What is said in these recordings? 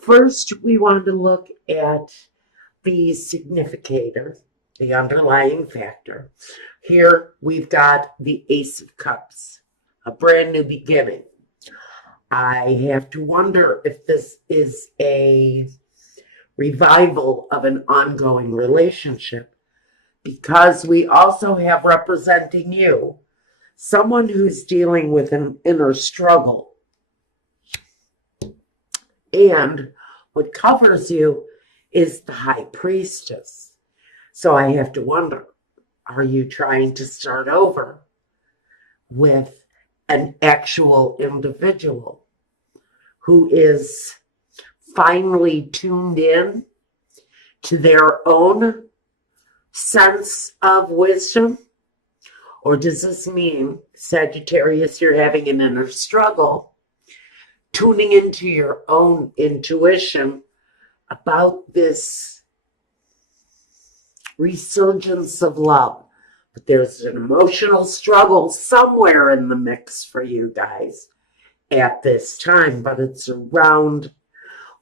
First, we want to look at the significator, the underlying factor. Here we've got the Ace of Cups, a brand new beginning. I have to wonder if this is a revival of an ongoing relationship, because we also have representing you someone who's dealing with an inner struggle. And what covers you is the High Priestess. So I have to wonder, are you trying to start over with an actual individual who is finally tuned in to their own sense of wisdom? Or does this mean, Sagittarius, you're having an inner struggle, tuning into your own intuition about this resurgence of love? But there's an emotional struggle somewhere in the mix for you guys at this time, but it's around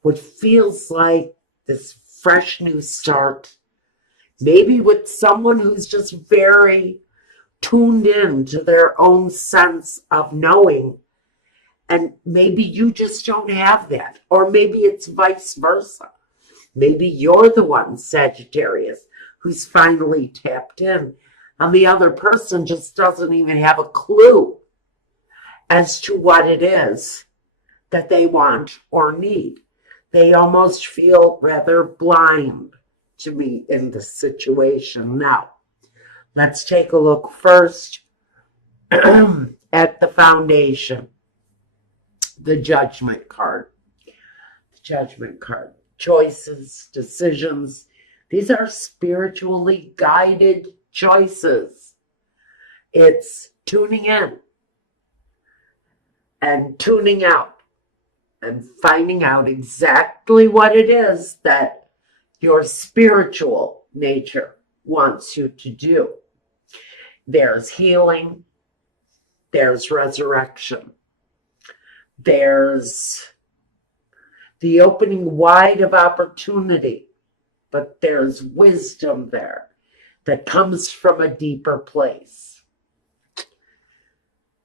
what feels like this fresh new start, maybe with someone who's just very tuned in to their own sense of knowing. And maybe you just don't have that. Or maybe it's vice versa. Maybe you're the one, Sagittarius, who's finally tapped in, and the other person just doesn't even have a clue as to what it is that they want or need. They almost feel rather blind to me in this situation. Now, let's take a look first at the foundation, the Judgment card. The Judgment card. Choices, decisions. These are spiritually guided choices. It's tuning in and tuning out and finding out exactly what it is that your spiritual nature wants you to do. There's healing, there's resurrection, there's the opening wide of opportunity, but there's wisdom there that comes from a deeper place.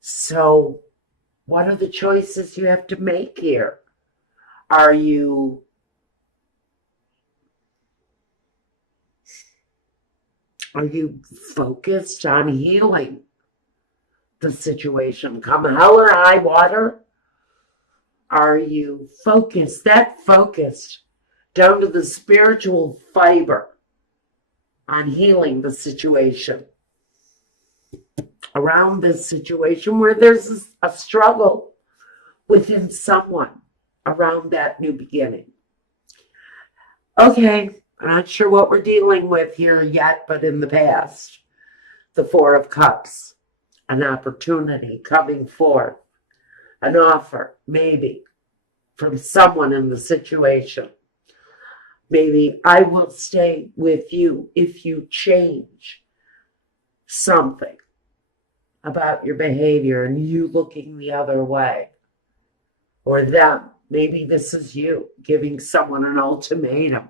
So, what are the choices you have to make here? Are you focused on healing the situation, come hell or high water? Are you focused down to the spiritual fiber on healing the situation around this situation where there's a struggle within someone around that new beginning? Okay, I'm not sure what we're dealing with here yet, but in the past, the Four of Cups, an opportunity coming forth, an offer, maybe, from someone in the situation. Maybe I will stay with you if you change something about your behavior and you looking the other way. Or them. Maybe this is you giving someone an ultimatum.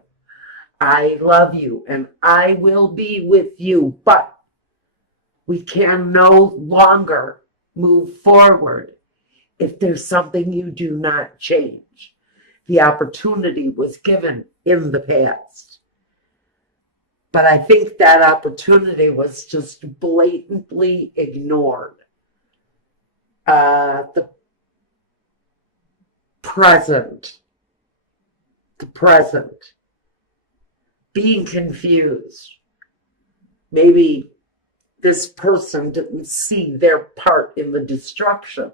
I love you and I will be with you, but we can no longer move forward if there's something you do not change. The opportunity was given in the past, but I think that opportunity was just blatantly ignored. The present, being confused. Maybe this person didn't see their part in the destruction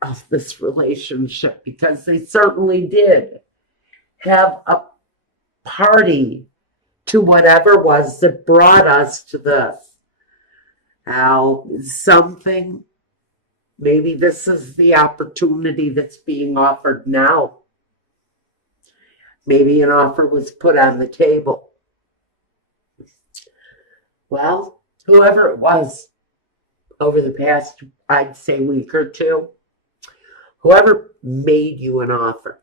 of this relationship, because they certainly did have a party to whatever was that brought us to this. Now, maybe this is the opportunity that's being offered now. Maybe an offer was put on the table. Well, whoever it was over the past, I'd say, week or two, whoever made you an offer,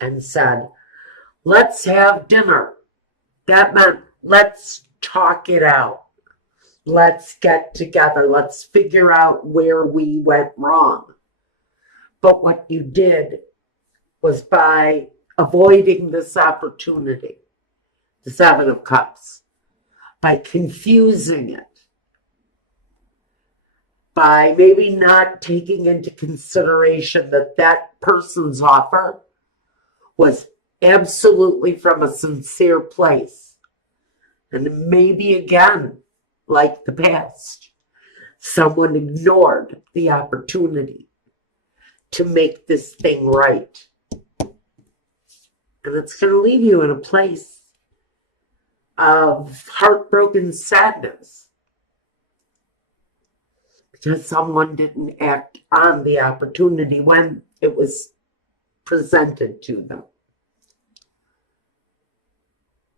and said, let's have dinner. That meant let's talk it out. Let's get together. Let's figure out where we went wrong. But what you did was, by avoiding this opportunity, the Seven of Cups, by confusing it, by maybe not taking into consideration that that person's offer was absolutely from a sincere place. And maybe again, like the past, someone ignored the opportunity to make this thing right. And it's going to leave you in a place of heartbroken sadness because someone didn't act on the opportunity when it was presented to them.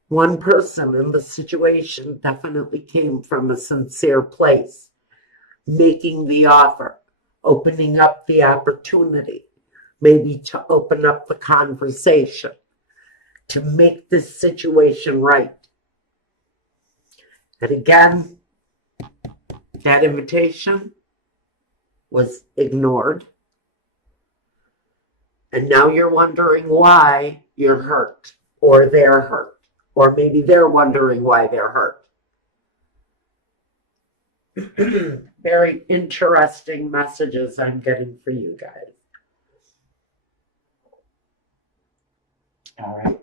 One person in the situation definitely came from a sincere place, making the offer, opening up the opportunity, maybe to open up the conversation, to make this situation right. And again, that invitation was ignored. And now you're wondering why you're hurt, or they're hurt, or maybe they're wondering why they're hurt. Very interesting messages I'm getting for you guys. All right.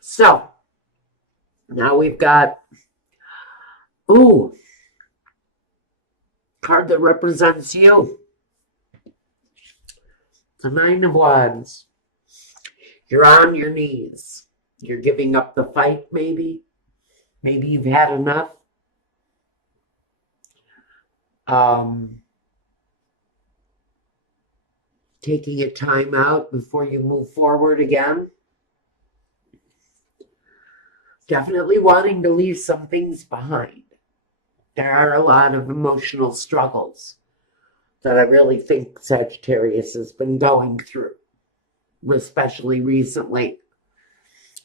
So now we've got, card that represents you. The Nine of Wands. You're on your knees. You're giving up the fight, maybe. Maybe you've had enough. Taking a time out before you move forward again. Definitely wanting to leave some things behind. There are a lot of emotional struggles that I really think Sagittarius has been going through, especially recently.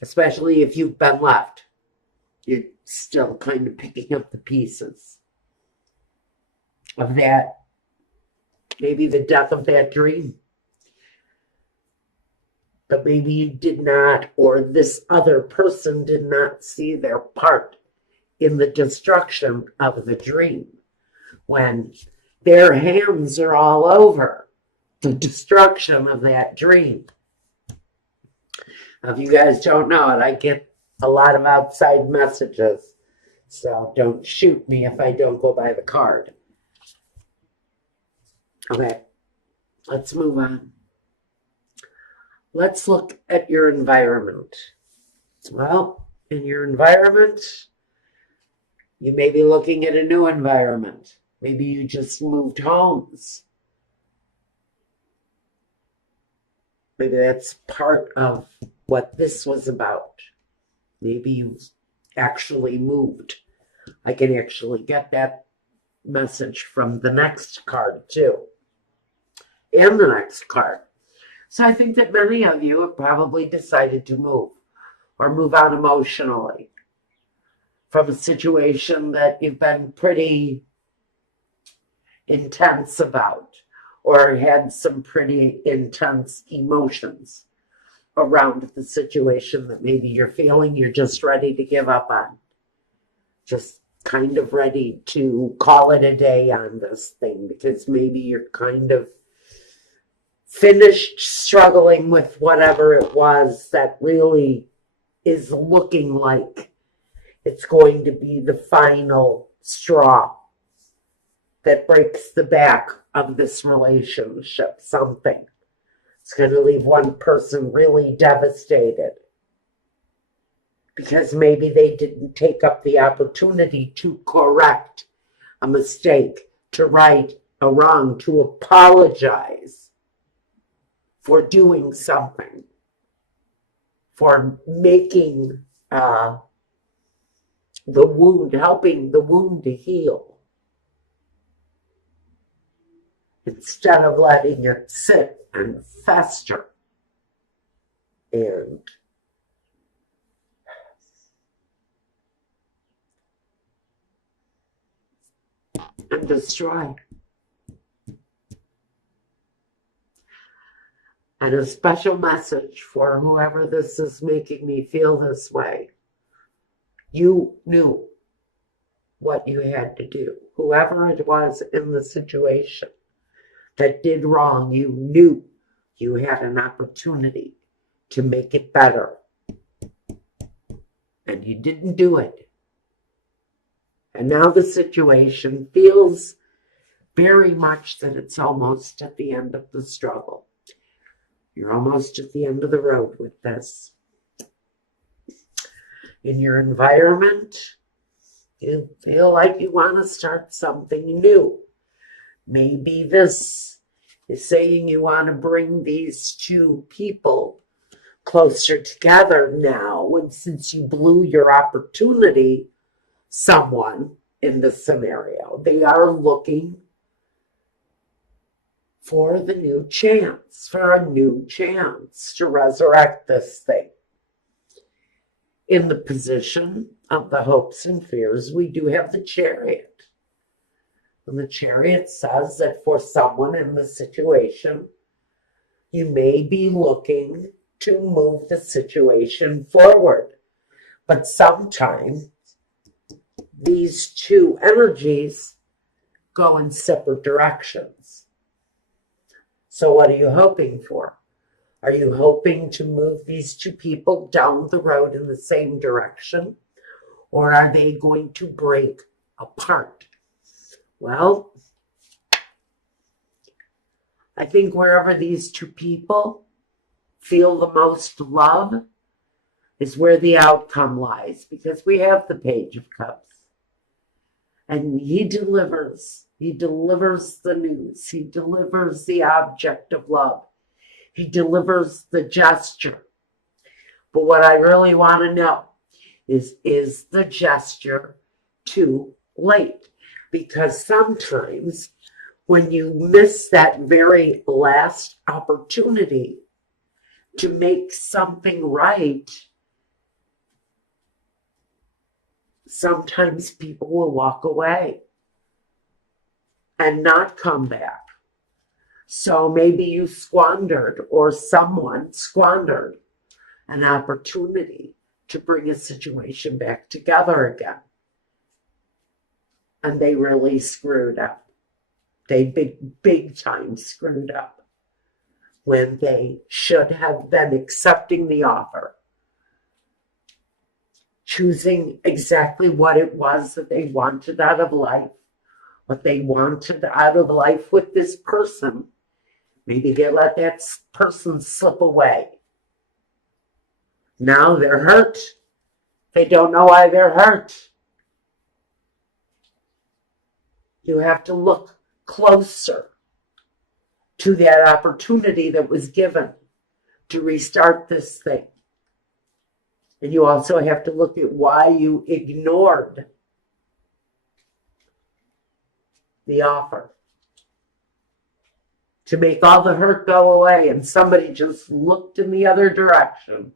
Especially if you've been left. You're still kind of picking up the pieces of that. Maybe the death of that dream. But maybe you did not, or this other person did not see their part in the destruction of the dream, when their hands are all over the destruction of that dream. Now, if you guys don't know it, I get a lot of outside messages, so don't shoot me if I don't go by the card. Okay, let's move on. Let's look at your environment. Well, in your environment, you may be looking at a new environment. Maybe you just moved homes. Maybe that's part of what this was about. Maybe you actually moved. I can actually get that message from the next card too. And the next card. So I think that many of you have probably decided to move, or move out emotionally from a situation that you've been pretty intense about, or had some pretty intense emotions around the situation that maybe you're feeling you're just ready to give up on. Just kind of ready to call it a day on this thing, because maybe you're kind of finished struggling with whatever it was that really is looking like it's going to be the final straw that breaks the back of this relationship. Something. It's going to leave one person really devastated because maybe they didn't take up the opportunity to correct a mistake, to right a wrong, to apologize for doing something, for making the wound, helping the wound to heal, instead of letting it sit and fester. and destroy. And a special message for whoever this is making me feel this way. You knew what you had to do. Whoever it was in the situation that did wrong, you knew you had an opportunity to make it better. And you didn't do it. And now the situation feels very much that it's almost at the end of the struggle. You're almost at the end of the road with this. In your environment, you feel like you want to start something new. Maybe this is saying you want to bring these two people closer together now, and since you blew your opportunity, someone in the scenario, they are looking for the new chance, for a new chance to resurrect this thing. In the position of the hopes and fears, we do have the Chariot. And the Chariot says that for someone in the situation, you may be looking to move the situation forward. But sometimes these two energies go in separate directions. So what are you hoping for? Are you hoping to move these two people down the road in the same direction? Or are they going to break apart? Well, I think wherever these two people feel the most love is where the outcome lies, because we have the Page of Cups. And he delivers the news. He delivers the object of love. He delivers the gesture. But what I really want to know is the gesture too late? Because sometimes when you miss that very last opportunity to make something right, sometimes people will walk away and not come back. So maybe you squandered, or someone squandered, an opportunity to bring a situation back together again. And they really screwed up. They big time screwed up when they should have been accepting the offer, choosing exactly what it was that they wanted out of life, what they wanted out of life with this person. Maybe they let that person slip away. Now they're hurt. They don't know why they're hurt. You have to look closer to that opportunity that was given to restart this thing. And you also have to look at why you ignored the offer to make all the hurt go away, and somebody just looked in the other direction.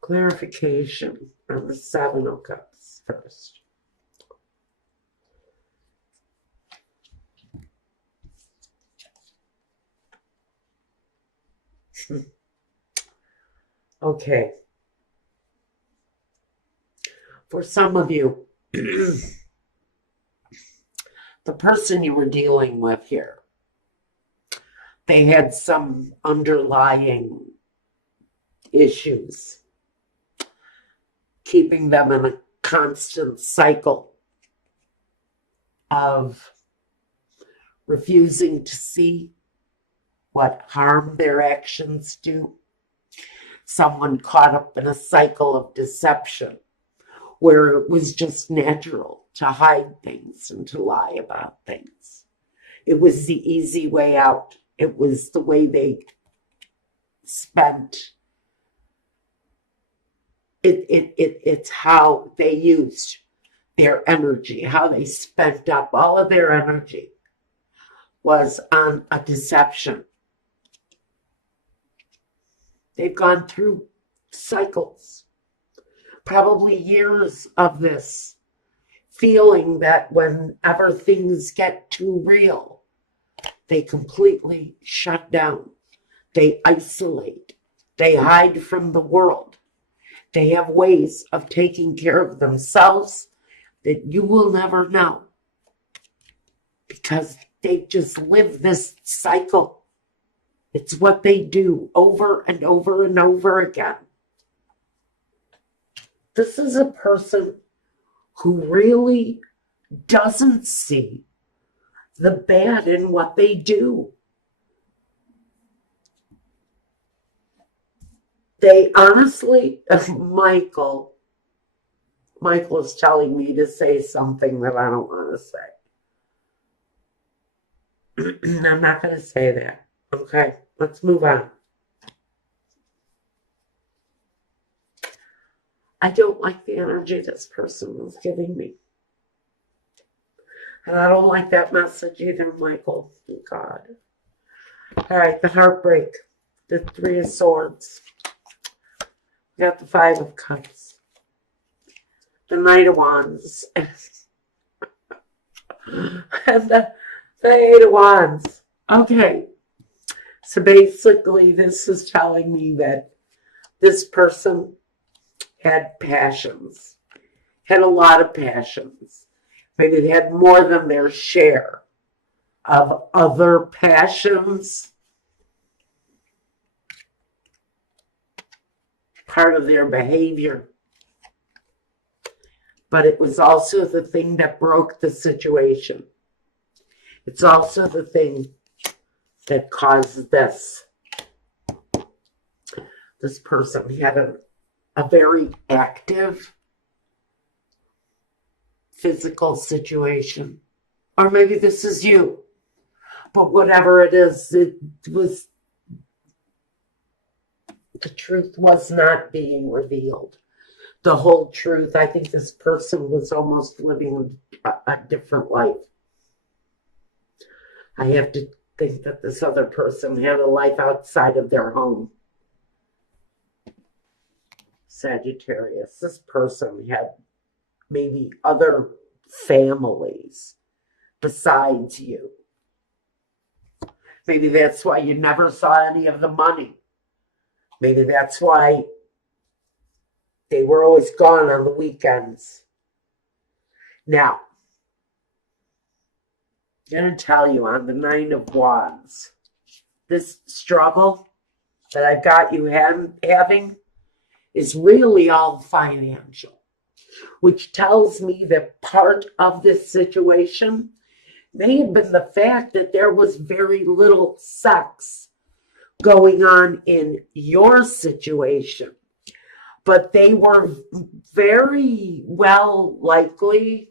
Clarification on the Seven of Cups first. Okay. For some of you, the person you were dealing with here, they had some underlying issues, keeping them in a constant cycle of refusing to see what harm their actions do. Someone caught up in a cycle of deception where it was just natural to hide things and to lie about things. It was the easy way out. It was the way they spent. It's how they used their energy, how they spent up all of their energy. was on a deception. They've gone through cycles, probably years of this, feeling that whenever things get too real, they completely shut down. They isolate. They hide from the world. They have ways of taking care of themselves that you will never know, because they just live this cycle. It's what they do over and over and over again. This is a person who really doesn't see the bad in what they do. They honestly, Michael is telling me to say something that I don't want to say. I'm not going to say that. Okay, let's move on. I don't like the energy this person was giving me. And I don't like that message either, Michael. Oh, God. All right, the heartbreak. The Three of Swords. We got the Five of Cups. The Knight of Wands. And the Eight of Wands. Okay. So basically, this is telling me that this person had passions. Had a lot of passions. Maybe they had more than their share of other passions. Part of their behavior. But it was also the thing that broke the situation. It's also the thing that caused this. This person had a very active physical situation. Or maybe this is you. But whatever it is, it was, the truth was not being revealed. The whole truth. I think this person was almost living a different life. I have to think that this other person had a life outside of their home. Sagittarius. This person had maybe other families besides you. Maybe that's why you never saw any of the money. Maybe that's why they were always gone on the weekends. Now, I'm going to tell you on the Nine of Wands, this struggle that I've got you having is really all financial, which tells me that part of this situation may have been the fact that there was very little sex going on in your situation. But they were very well likely,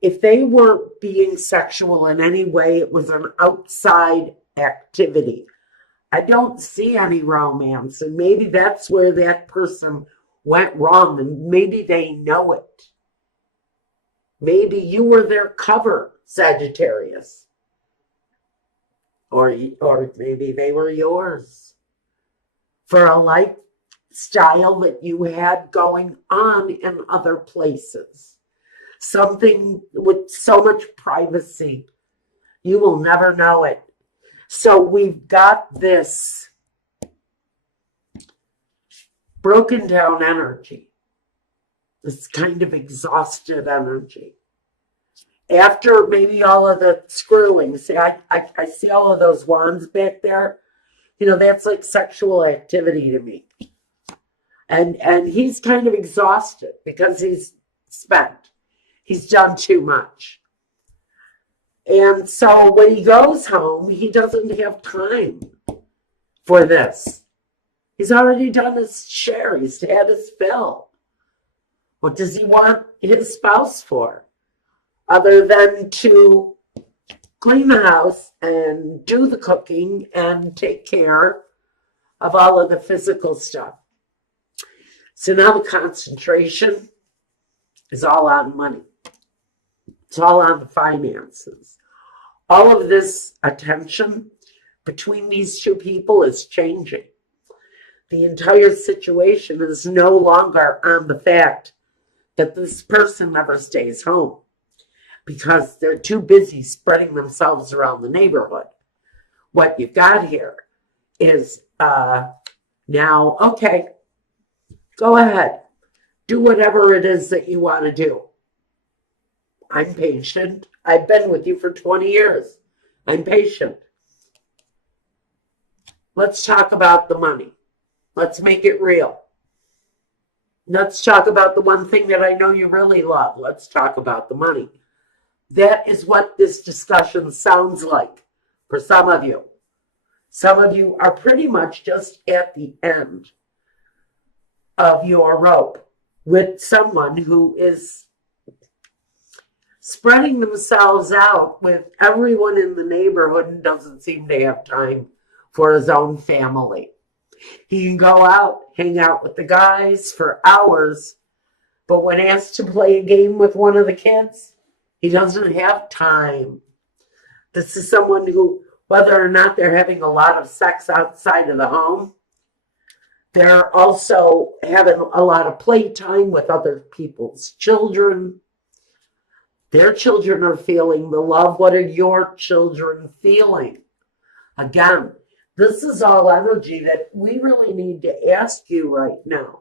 if they weren't being sexual in any way, it was an outside activity. I don't see any romance, and maybe that's where that person went wrong, and maybe they know it. Maybe you were their cover, Sagittarius. Or maybe they were yours. For a lifestyle that you had going on in other places. Something with so much privacy. You will never know it. So we've got this broken down energy. This kind of exhausted energy. After maybe all of the screwing. See, I see all of those wands back there. You know, that's like sexual activity to me. And he's kind of exhausted because he's spent. He's done too much. And so when he goes home, he doesn't have time for this. He's already done his share. He's had his fill. What does he want his spouse for? Other than to clean the house and do the cooking and take care of all of the physical stuff. So now the concentration is all on money. It's all on the finances. All of this attention between these two people is changing. The entire situation is no longer on the fact that this person never stays home because they're too busy spreading themselves around the neighborhood. What you've got here is now, okay, go ahead. Do whatever it is that you want to do. I'm patient. I've been with you for 20 years. I'm patient. Let's talk about the money. Let's make it real. Let's talk about the one thing that I know you really love. Let's talk about the money. That is what this discussion sounds like for some of you. Some of you are pretty much just at the end of your rope with someone who is spreading themselves out with everyone in the neighborhood and doesn't seem to have time for his own family. He can go out, hang out with the guys for hours, but when asked to play a game with one of the kids, he doesn't have time. This is someone who, whether or not they're having a lot of sex outside of the home, they're also having a lot of playtime with other people's children. Their children are feeling the love. What are your children feeling? Again, this is all energy that we really need to ask you right now.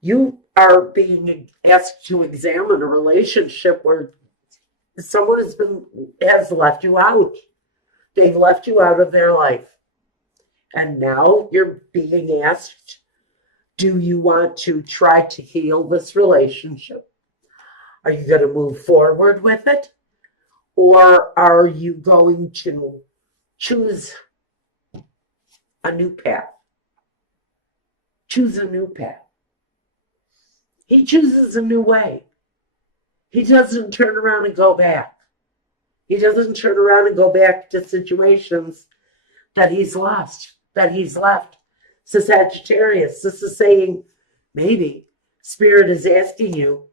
You are being asked to examine a relationship where someone has left you out. They've left you out of their life. And now you're being asked, do you want to try to heal this relationship? Are you going to move forward with it? Or are you going to choose a new path? Choose a new path. He chooses a new way. He doesn't turn around and go back. He doesn't turn around and go back to situations that he's lost, that he's left. So Sagittarius, this is saying maybe Spirit is asking you